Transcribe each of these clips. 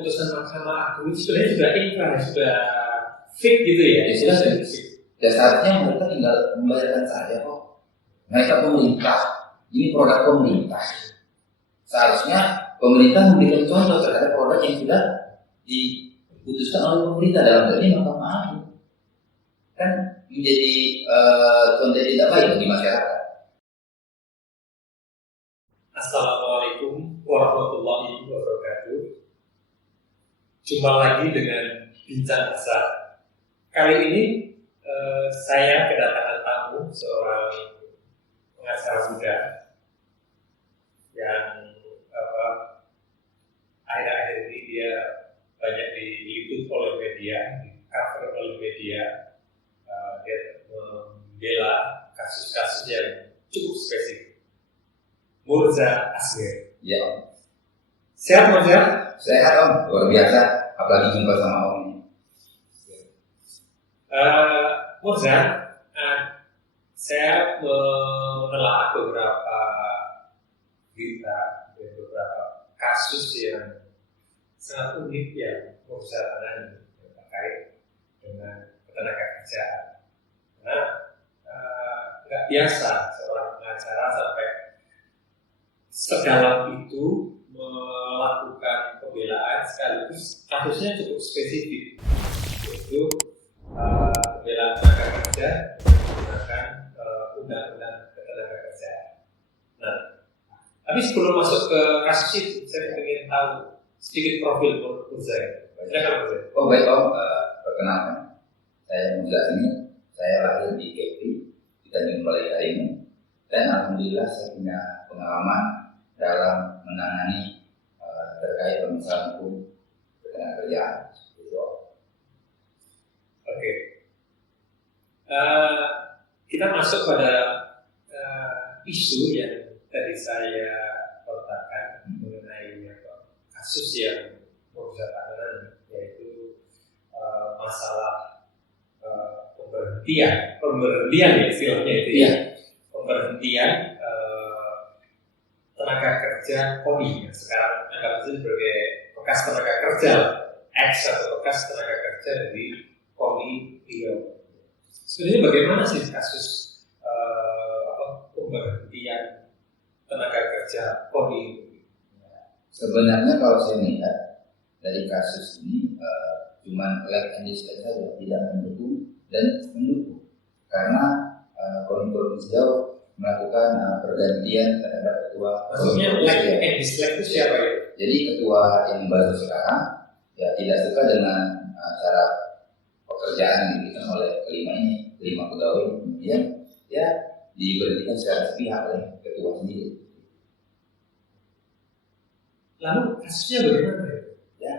putusan Mahkamah Agung itu sebenarnya sudah inkrah, sudah fix gitu ya? Ya sudah fix. Dasarnya mereka tinggal membayarkan saja kok. Mereka pemerintah, ini produk pemerintah. Seharusnya pemerintah memberikan contoh terhadap produk yang sudah diputuskan oleh pemerintah dalam hal ini Mahkamah Agung. Kan menjadi contoh yang tidak baik bagi masyarakat. Assalamualaikum warahmatullahi wabarakatuh. Jumpa lagi dengan Bincang Asar. Kali ini saya kedatangan tamu, seorang pengacara muda yang akhir-akhir ini dia banyak diliput oleh media, di-cover oleh media. Dia membela kasus-kasus yang cukup spesifik. Murza Asger. Ya. Sehat Murza? Sehat Om, luar biasa. Apalagi jumpa sama Om ini. Murza, saya menelaah beberapa berita dan beberapa kasus yang sangat unik yang Murza tangani terkait dengan ketenagakerjaan. Karena nggak biasa seorang pengacara sampai sedalam itu melakukan pembelaan sekaligus kasusnya cukup spesifik, yaitu pembelaan tenaga kerja menggunakan undang-undang ketenagakerjaan. Nah, tapi sebelum masuk ke kasus itu, saya ingin tahu sedikit profil Murza. Silakan Murza. Oh baik Om, perkenalkan saya Murza ini. Saya lahir di Kepri, di Tanjung Balai Karimun, dan alhamdulillah saya punya pengalaman dalam menangani terkait permasalahan hukum ketenagakerjaan. Oke. Kita masuk pada isu yang tadi saya letakkan mengenai kasus yang Murza tangani, yaitu masalah pemberhentian ya istilahnya itu ya, pemberhentian tenaga kerja KONI yang sekarang anggap saja sebagai bekas tenaga kerja, ex atau bekas tenaga kerja dari KONI Riau. Sebenarnya bagaimana sih kasus pemberhentian tenaga kerja KONI? Sebenarnya kalau saya melihat dari kasus ini cuman like and dislike saja, tidak mendukung dan mendukung, karena KONI Provinsi Riau melakukan pergantian terhadap ketua. Maksudnya like and dislike itu siapa ya? Jadi ketua yang baru sekarang ya tidak suka dengan cara pekerjaan yang diberikan oleh kelima pegawai, kemudian ya diberhentikan secara sepihak oleh ketua sendiri. Lalu kasusnya bagaimana ya?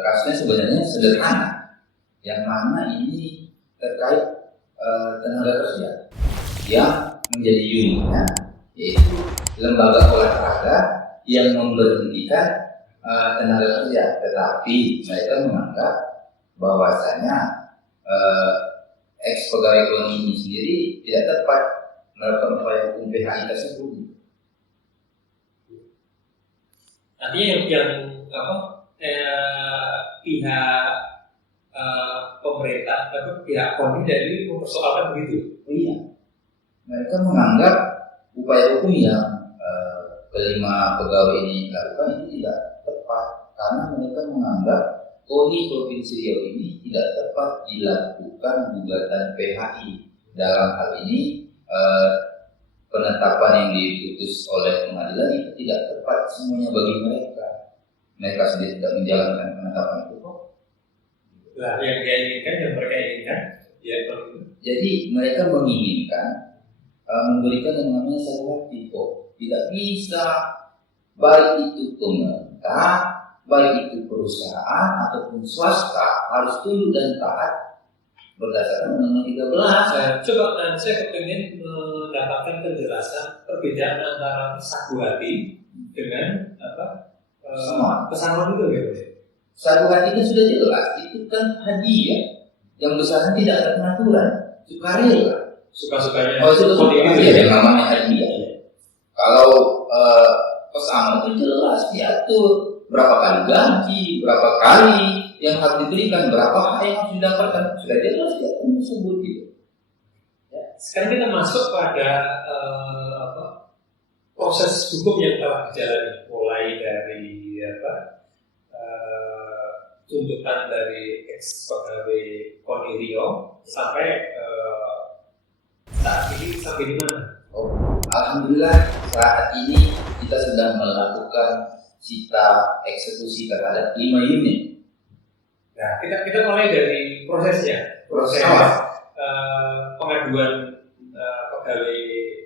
Kasusnya sebenarnya sederhana, yang mana ini terkait tenaga kerja yang menjadi unitnya, yaitu lembaga olahraga yang memberhentikan tenaga kerja, tetapi mereka menganggap bahwasanya ex pegawai KONI ini sendiri tidak tepat melakukan upaya hukum PHI tersebut. Artinya yang pihak pemerintah atau pihak KONI dari mempersoalkan begitu. Oh iya, mereka menganggap upaya hukum yang kelima pegawai ini lakukan itu tidak tepat, karena mereka menganggap KONI Provinsi Riau ini tidak tepat dilakukan gugatan PHI. Dalam hal ini penetapan yang diputus oleh pengadilan itu tidak tepat semuanya bagi mereka. Mereka sendiri tidak menjalankan penetapan itu kok. Nah, yang dia inginkan, yang mereka inginkan, ya begitu. Jadi mereka menginginkan memberikan yang namanya salawati kok. Tidak bisa baik itu pemerintah, baik itu perusahaan ataupun swasta harus tunduk dan taat berdasarkan Undang-Undang 13. Coba saya kepingin mendapatkan penjelasan perbedaan antara saguhati dengan pesangon itu gitu. Saguhati itu sudah jelas, itu kan hadiah yang besarnya tidak ada pengaturan, sukarela. Suka-sukanya. Oh, suka-sukanya yang namanya hadiah. Kalau pesangon itu jelas diatur berapa kali gaji, berapa kali yang harus diberikan, berapa hak yang harus didapatkan, sudah jelas dia akan disebut gitu. Ya, sekarang kita masuk pada proses hukum yang telah berjalan, mulai dari tuntutan dari ex pegawai Konirio sampai saat ini sampai di mana? Oh, alhamdulillah saat ini kita sudah melakukan cita eksekusi terhadap 5 unit. Nah, kita mulai dari prosesnya, proses pengaduan pegawai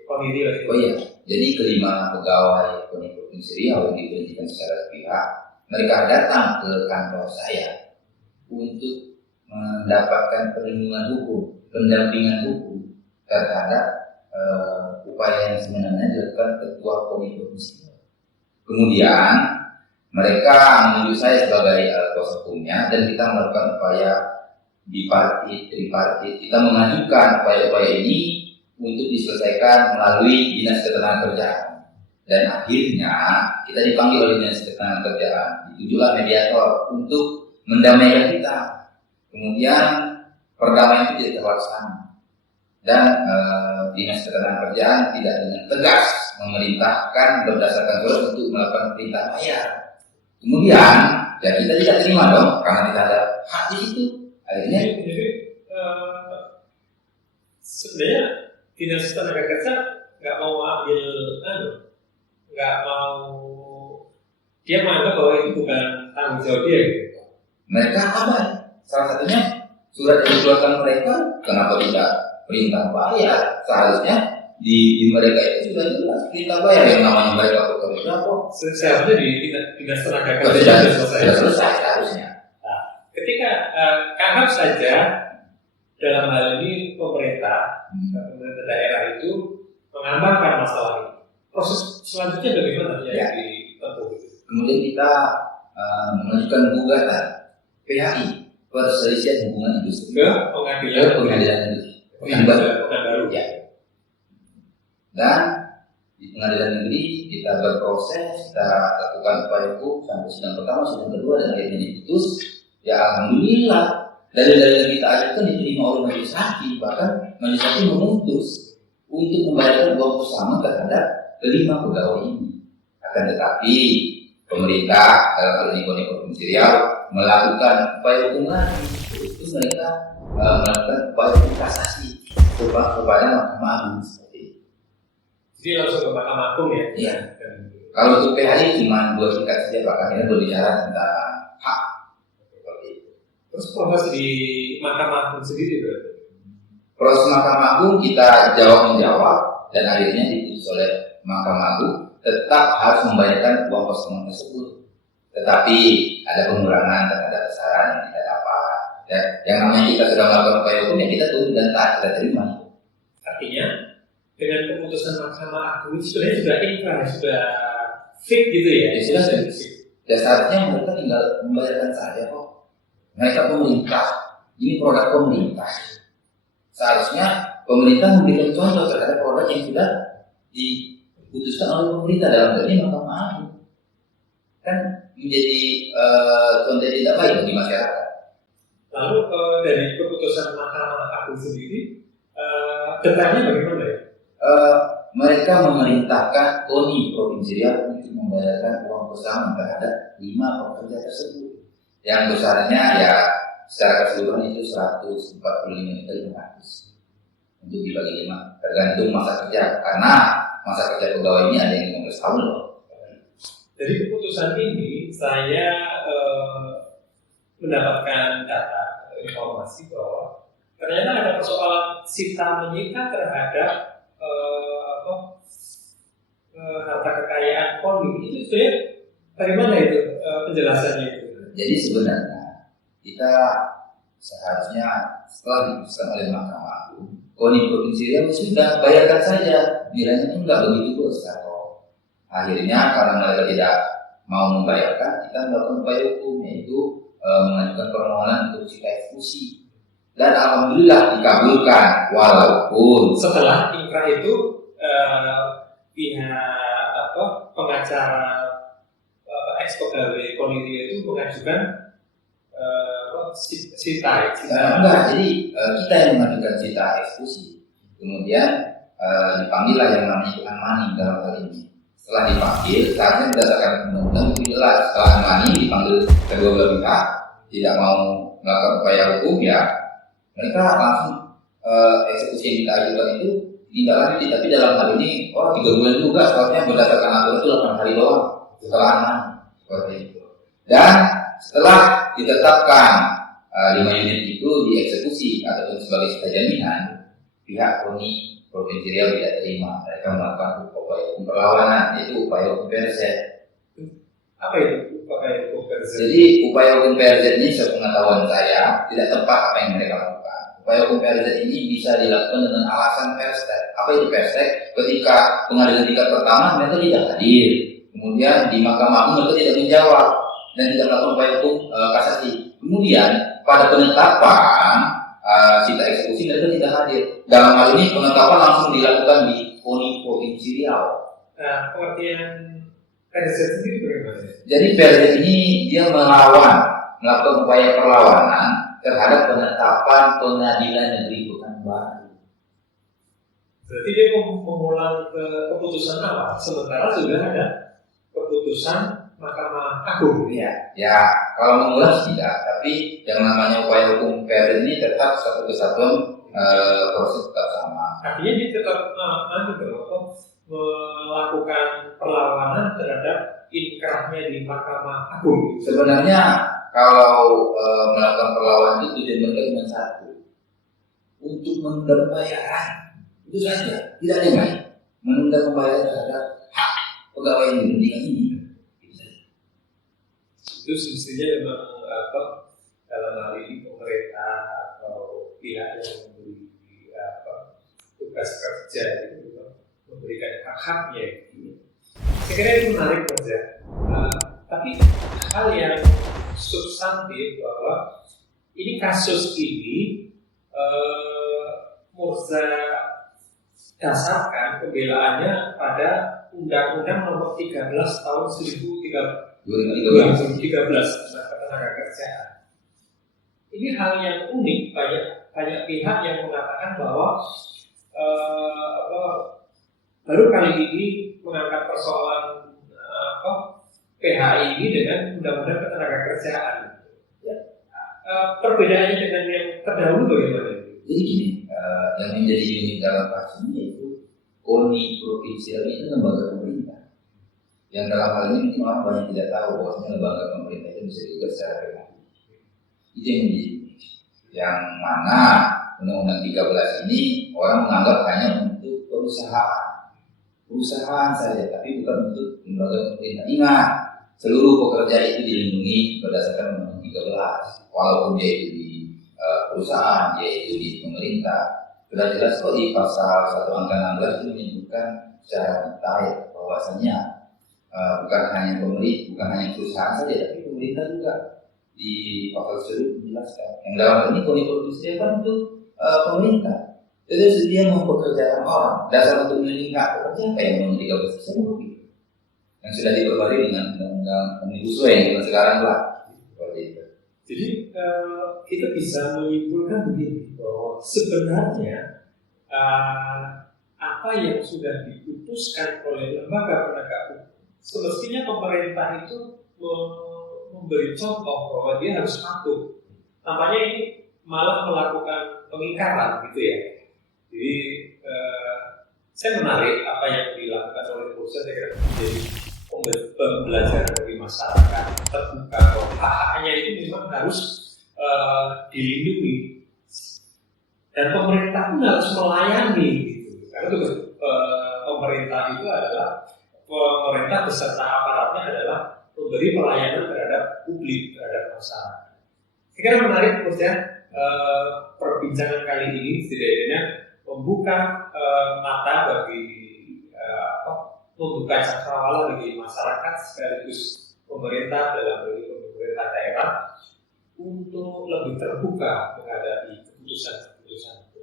Konirio itu. Oh iya, jadi kelima pegawai Koni Provinsi Riau yang diberhentikan secara sepihak, mereka datang ke kantor saya untuk mendapatkan perlindungan hukum, pendampingan hukum terhadap upaya yang sebenarnya dilakukan Ketua Koni Provinsi Riau. Kemudian mereka menunjuk saya sebagai kuasa hukumnya dan kita melakukan upaya bipartit, tripartit. Kita mengajukan upaya-upaya ini untuk diselesaikan melalui Dinas Ketenagakerjaan. Dan akhirnya kita dipanggil oleh Dinas Ketenagakerjaan, ditunjuklah mediator untuk mendamaikan kita. Kemudian perdamaian itu tidak terlaksana. Dan Dinas Ketenagakerjaan tidak dengan tegas memerintahkan berdasarkan surat untuk melakukan perintah bayar. Kemudian ya kita tidak terima dong karena kita ada hak di situ. Akhirnya jadi sebenarnya Dinas Ketenagakerjaan nggak mau ambil nggak mau, dia menganggap bahwa itu bukan tanggung jawab dia gitu. Mereka abai. Salah satunya surat yang dikeluarkan mereka, kenapa tidak perintah bayar? Seharusnya di mereka itu sudah jelas perintah bayar yang namanya mereka bekerja kok. Seharusnya di Dinas Ketenagakerjaan sudah selesai seharusnya. Nah, ketika anggap saja dalam hal ini pemerintah daerah itu mengamankan masalah ini, proses selanjutnya bagaimana yang ditempuh? Kemudian kita mengajukan gugatan PHI, perselisihan hubungan industri, ke pengadilan negeri. baru. Ya. Dan di pengadilan negeri kita berproses, kita lakukan upaya hukum sampai sidang pertama, sidang kedua, dan akhirnya diputus. Ya alhamdulillah dalil-dalil kita ajukan diterima oleh majelis hakim, bahkan majelis hakim memutus untuk membayarkan uang bersama terhadap kelima pegawai ini. Akan tetapi pemerintah dalam hal ini Koni Provinsi Riau melakukan upaya hukum lagi, terus mereka melakukan upaya hukum kasasi kepada Mahkamah Agung seperti itu. Jadi langsung ke Mahkamah Agung ya? Iya. Kalau untuk PHI cuma 2 tingkat saja, bahkan ini berbicara tentang hak seperti itu. Terus proses di Mahkamah Agung sendiri berarti? Proses Mahkamah Agung kita jawab-menjawab dan akhirnya diputus oleh Mahkamah Agung tetap harus membayarkan uang kosongan tersebut. Tetapi ada pengurangan terhadap besaran yang tidak dapat. Ya, yang namanya kita sudah melakukan upaya hukum, ya kita tunggu dan taat, kita terima. Artinya dengan keputusan Mahkamah Agung sebenarnya sudah inkrah, sudah fix gitu ya? Ya sudah fix. Ya seharusnya mereka tinggal membayarkan saja kok. Mereka pemerintah, ini produk pemerintah. Seharusnya pemerintah memberikan contoh terhadap produk yang sudah diputuskan oleh pemerintah dalam hal ini Mahkamah Agung. Kan menjadi contoh yang tidak baik bagi masyarakat. Lalu dari keputusan Mahkamah Agung sendiri, detailnya bagaimana ya? Mereka memerintahkan Koni Provinsi Riau untuk membayarkan uang pesangon terhadap 5 pekerja tersebut. Yang besarnya ya secara keseluruhan itu 145.500 untuk dibagi 5, tergantung masa kerja. Karena masa kerja pegawai ini ada yang 15 tahun loh. Dari keputusan ini saya mendapatkan data informasi bahwa ternyata ada persoalan sita menyita terhadap harta kekayaan Koni. Itu sebenarnya bagaimana itu penjelasannya itu? Jadi sebenarnya kita seharusnya setelah diputuskan oleh Mahkamah Agung, Koni Provinsi Riau sudah bayarkan saja, nilainya itu nggak begitu besar kok. Akhirnya karena mereka tidak mau membayarkan, kita melakukan upaya hukum, yaitu mengajukan permohonan untuk cita eksekusi. Dan alhamdulillah dikabulkan, walaupun setelah inkrah itu pihak pengacara ex ex pegawai Konitio itu mengajukan sita. Enggak, jadi kita yang mengajukan sita eksekusi. Kemudian dipanggillah yang namanya Tuan Mani dalam hal ini. Setelah dipanggil, saatnya berdasarkan undang-undang itu jelas. Setelah Mani dipanggil kedua belah pihak, tidak mau melakukan upaya hukum, ya mereka langsung eksekusi yang kita ajukan itu tidak lanjut. Tapi dalam hal ini 3 bulan juga, soalnya berdasarkan aturan itu 8 hari doang setelah Mani seperti itu. Dan setelah ditetapkan 5 unit itu dieksekusi ataupun sebagai sita jaminan, pihak KONI Provinsi Riau tidak terima. Mereka melakukan upaya hukum perlawanan, yaitu upaya hukum PRZ. Apa itu upaya hukum PRZ? Jadi upaya hukum PRZ ini sepengetahuan saya tidak tepat apa yang mereka lakukan. Upaya hukum PRZ ini bisa dilakukan dengan alasan perstek. Apa itu perstek? Ketika pengadilan tingkat pertama mereka tidak hadir, kemudian di Mahkamah Agung mereka tidak menjawab dan tidak melakukan upaya hukum kasasi. Kemudian pada penetapan sita eksekusi mereka tidak hadir. Dalam hal ini penetapan langsung dilakukan di KONI Provinsi Riau. Nah, pengertian PRZ sendiri bagaimana? Jadi PRZ ini dia melakukan upaya perlawanan terhadap penetapan Pengadilan Negeri Pekanbaru. Berarti dia mengulang keputusan awal, sementara sudah ada keputusan Mahkamah Agung. Ya, kalau mengulang tidak, tapi yang namanya upaya hukum PRZ ini tetap satu kesatuan proses tetap sama. Artinya dia tetap melakukan perlawanan terhadap inkrahnya di Mahkamah Agung. Sebenarnya kalau melakukan perlawanan itu tujuan mereka cuma satu, untuk menunda pembayaran. Itu saja, tidak ada yang lain. Menunda pembayaran terhadap hak pegawai yang dirugikan ini. Itu semestinya memang dalam hal ini pemerintah atau pihak yang memberi tugas kerja itu memberikan hak-haknya. Saya kira itu menarik saja. Tapi hal yang substantif bahwa ini kasus ini Murza dasarkan pembelaannya pada Undang-Undang Nomor 13 Tahun 2013 tentang ketenaga kerjaan. Ini hal yang unik, banyak pihak yang mengatakan bahwa baru kali ini mengangkat persoalan PHI ini dengan Undang-Undang Ketenaga Kerjaan. Perbedaannya dengan yang terdahulu bagaimana? Jadi gini, yang menjadi unik dalam kasus ini yaitu KONI Provinsi Riau itu lembaga pemerintah. Yang dalam hal ini mungkin orang banyak tidak tahu bahwasanya lembaga pemerintah itu bisa juga secara pribadi. Itu yang menjadi unik. Yang mana Undang-Undang 13 ini orang menganggap hanya untuk perusahaan saja, tapi bukan untuk lembaga pemerintah. Ingat, seluruh pekerja itu dilindungi berdasarkan Undang-Undang 13, walaupun dia itu di perusahaan, dia itu di pemerintah. Sudah jelas kok di pasal 1 angka 16 itu menyebutkan secara detail bahwasanya bukan hanya pemerintah, bukan hanya perusahaan saja, tapi pemerintah juga di pasal tersebut menjelaskan. Yang dalam hal ini KONI Provinsi kan itu pemerintah. Jadi dia mempekerjakan orang. Dasar untuk melindungi hak pekerja apa yang Undang-Undang 13 tersebut gitu. Yang sudah diperbarui dengan Undang-Undang Omnibus Law yang kita sekarang lah. Seperti itu. Jadi kita bisa menyimpulkan begini bahwa sebenarnya apa yang sudah diputuskan oleh lembaga penegak hukum, semestinya pemerintah itu memberi contoh bahwa dia harus patuh. Tampaknya ini malah melakukan pengingkaran gitu ya. Jadi saya menarik apa yang dilakukan oleh Murza, saya kira menjadi pembelajaran bagi masyarakat terbuka bahwa hak-haknya itu memang harus dilindungi dan pemerintah pun harus melayani gitu. Karena tugas pemerintah itu adalah pemerintah beserta aparatnya adalah memberi pelayanan terhadap publik, terhadap masyarakat. Saya kira menarik Murza, perbincangan kali ini setidaknya membuka mata bagi membuka cakrawala bagi masyarakat sekaligus pemerintah dalam hal ini pemerintah daerah untuk lebih terbuka menghadapi keputusan-keputusan itu.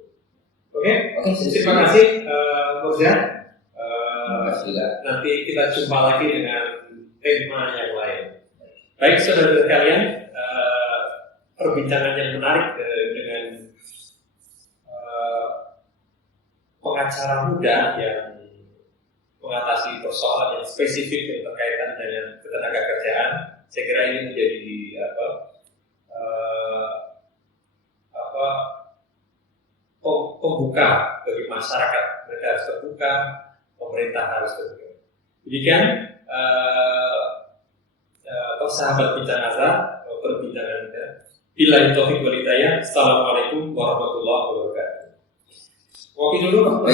Oke, terima kasih Murza. Nanti kita jumpa lagi dengan tema yang lain. Baik saudara sekalian, perbincangan yang menarik dengan pengacara muda yang mengatasi persoalan yang spesifik yang berkaitan dengan ketenaga kerjaan. Saya kira ini menjadi pembuka bagi masyarakat. Mereka harus terbuka, pemerintah harus terbuka. Demikian sahabat bincang asa, perbincangan kita. Billahi taufiq wal hidayah. Assalamualaikum warahmatullahi wabarakatuh. Ngopi dulu, Pak.